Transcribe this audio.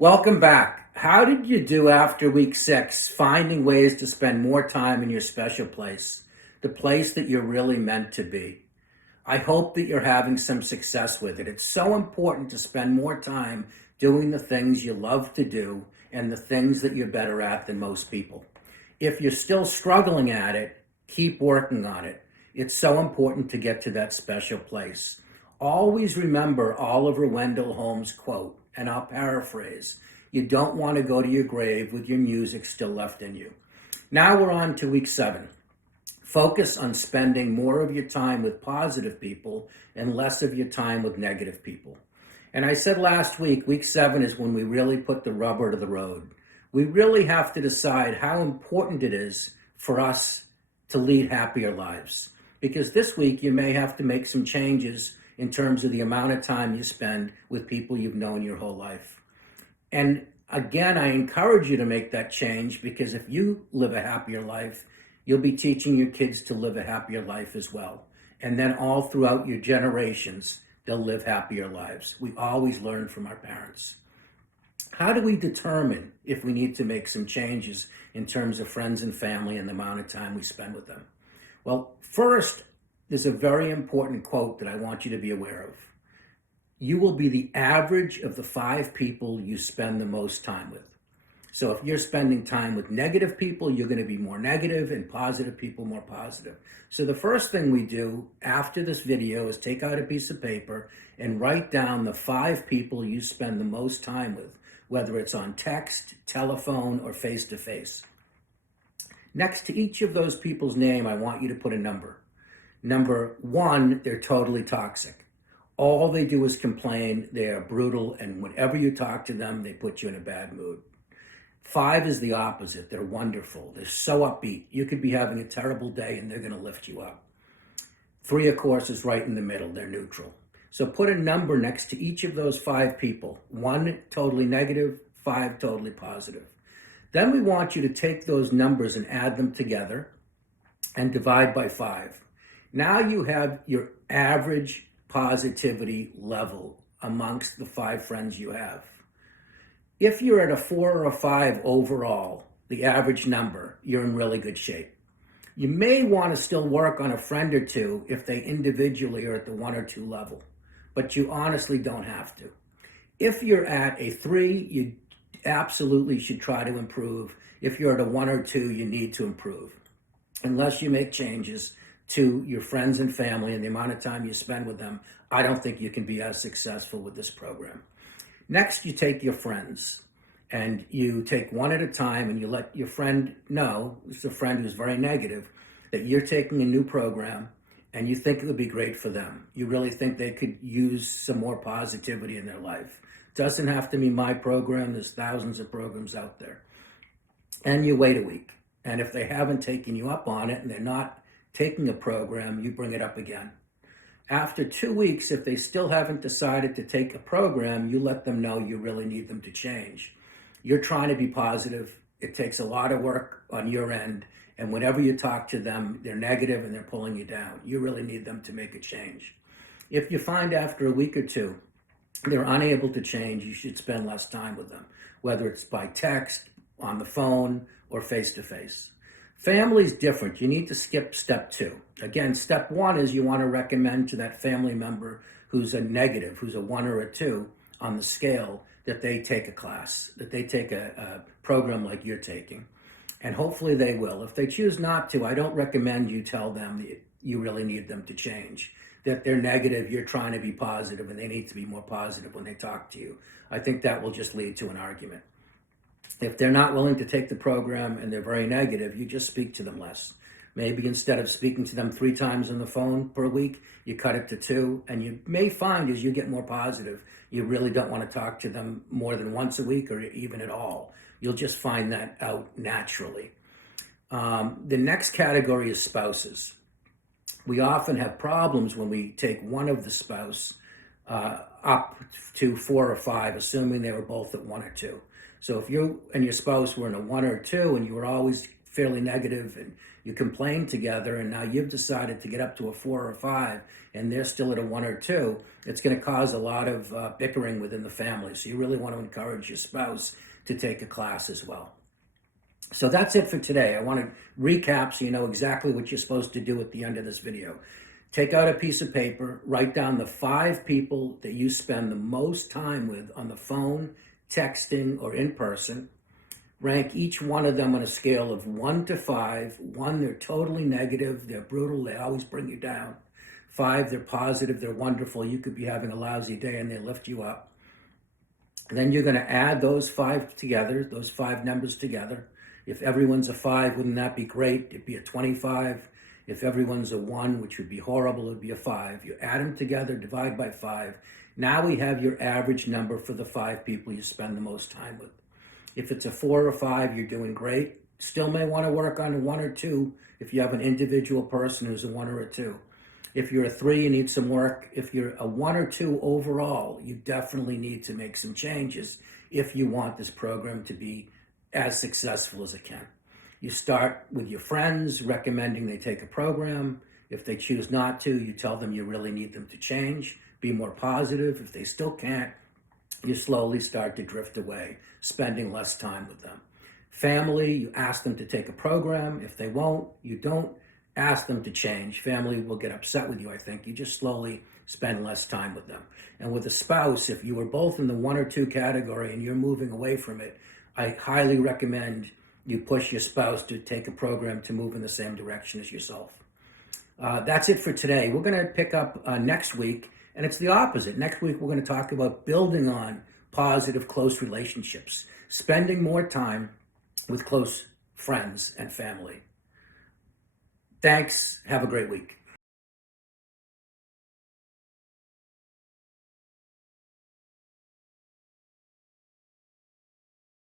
Welcome back. How did you do after week 6, finding ways to spend more time in your special place, the place that you're really meant to be? I hope that you're having some success with it. It's so important to spend more time doing the things you love to do and the things that you're better at than most people. If you're still struggling at it, keep working on it. It's so important to get to that special place. Always remember Oliver Wendell Holmes' quote, and I'll paraphrase: you don't want to go to your grave with your music still left in you. Now we're on to week 7. Focus on spending more of your time with positive people and less of your time with negative people. And I said last week 7 is when we really put the rubber to the road. We really have to decide how important it is for us to lead happier lives. Because this week you may have to make some changes in terms of the amount of time you spend with people you've known your whole life. And again, I encourage you to make that change, because if you live a happier life, you'll be teaching your kids to live a happier life as well. And then all throughout your generations, they'll live happier lives. We always learn from our parents. How do we determine if we need to make some changes in terms of friends and family and the amount of time we spend with them? Well, first, there's a very important quote that I want you to be aware of. You will be the average of the 5 people you spend the most time with. So if you're spending time with negative people, you're going to be more negative, and positive people more positive. So the first thing we do after this video is take out a piece of paper and write down the 5 people you spend the most time with, whether it's on text, telephone, or face-to-face. Next to each of those people's name, I want you to put a number. Number 1, they're totally toxic. All they do is complain, they are brutal, and whenever you talk to them, they put you in a bad mood. 5 is the opposite. They're wonderful. They're so upbeat. You could be having a terrible day and they're going to lift you up. 3, of course, is right in the middle. They're neutral. So put a number next to each of those 5 people. 1 totally negative, 5 totally positive. Then we want you to take those numbers and add them together and divide by 5. Now you have your average positivity level amongst the 5 friends you have. If you're at a 4 or a 5 overall, the average number, you're in really good shape. You may want to still work on a friend or two if they individually are at the 1 or 2 level, but you honestly don't have to. If you're at a 3, you absolutely should try to improve. If you're at a 1 or 2, you need to improve. Unless you make changes to your friends and family and the amount of time you spend with them, I don't think you can be as successful with this program. Next, you take your friends and you take one at a time and you let your friend know, it's a friend who's very negative, that you're taking a new program and you think it would be great for them. You really think they could use some more positivity in their life. It doesn't have to be my program. There's thousands of programs out there. And you wait a week. And if they haven't taken you up on it and they're not taking a program, you bring it up again. After 2 weeks, if they still haven't decided to take a program, you let them know you really need them to change. You're trying to be positive. It takes a lot of work on your end. And whenever you talk to them, they're negative and they're pulling you down. You really need them to make a change. If you find after a week or 2, they're unable to change, you should spend less time with them, whether it's by text, on the phone, or face-to-face. Family's different. You need to skip step 2. Again, step 1 is you want to recommend to that family member who's a negative, who's a 1 or a 2 on the scale, that they take a class, that they take a program like you're taking. And hopefully they will. If they choose not to, I don't recommend you tell them that you really need them to change, that they're negative, you're trying to be positive, and they need to be more positive when they talk to you. I think that will just lead to an argument. If they're not willing to take the program and they're very negative, you just speak to them less. Maybe instead of speaking to them 3 times on the phone per week, you cut it to 2. And you may find as you get more positive, you really don't want to talk to them more than once a week or even at all. You'll just find that out naturally. The next category is spouses. We often have problems when we take one of the spouse up to 4 or 5, assuming they were both at 1 or 2. So if you and your spouse were in a 1 or 2 and you were always fairly negative and you complain together, and now you've decided to get up to a 4 or a 5 and they're still at a 1 or 2, it's going to cause a lot of bickering within the family. So you really want to encourage your spouse to take a class as well. So that's it for today. I want to recap so you know exactly what you're supposed to do at the end of this video. Take out a piece of paper, write down the 5 people that you spend the most time with on the phone, texting, or in person. Rank each one of them on a scale of 1 to 5. 1, they're totally negative, they're brutal, they always bring you down. 5, they're positive, they're wonderful, you could be having a lousy day and they lift you up. And then you're going to add those 5 together, those 5 numbers together. If everyone's a 5, wouldn't that be great? It'd be a 25. If everyone's a 1, which would be horrible, it'd be a 5. You add them together, divide by 5. Now we have your average number for the 5 people you spend the most time with. If it's a 4 or 5, you're doing great. Still may want to work on a 1 or 2 if you have an individual person who's a 1 or a 2. If you're a 3, you need some work. If you're a 1 or 2 overall, you definitely need to make some changes if you want this program to be as successful as it can. You start with your friends, recommending they take a program. If they choose not to, you tell them you really need them to change. Be more positive. If they still can't, you slowly start to drift away, spending less time with them. Family, you ask them to take a program. If they won't, you don't ask them to change. Family will get upset with you, I think. You just slowly spend less time with them. And with a spouse, if you were both in the 1 or 2 category and you're moving away from it, I highly recommend you push your spouse to take a program to move in the same direction as yourself. That's it for today. We're going to pick up next week, and it's the opposite. Next week, we're going to talk about building on positive, close relationships, spending more time with close friends and family. Thanks. Have a great week.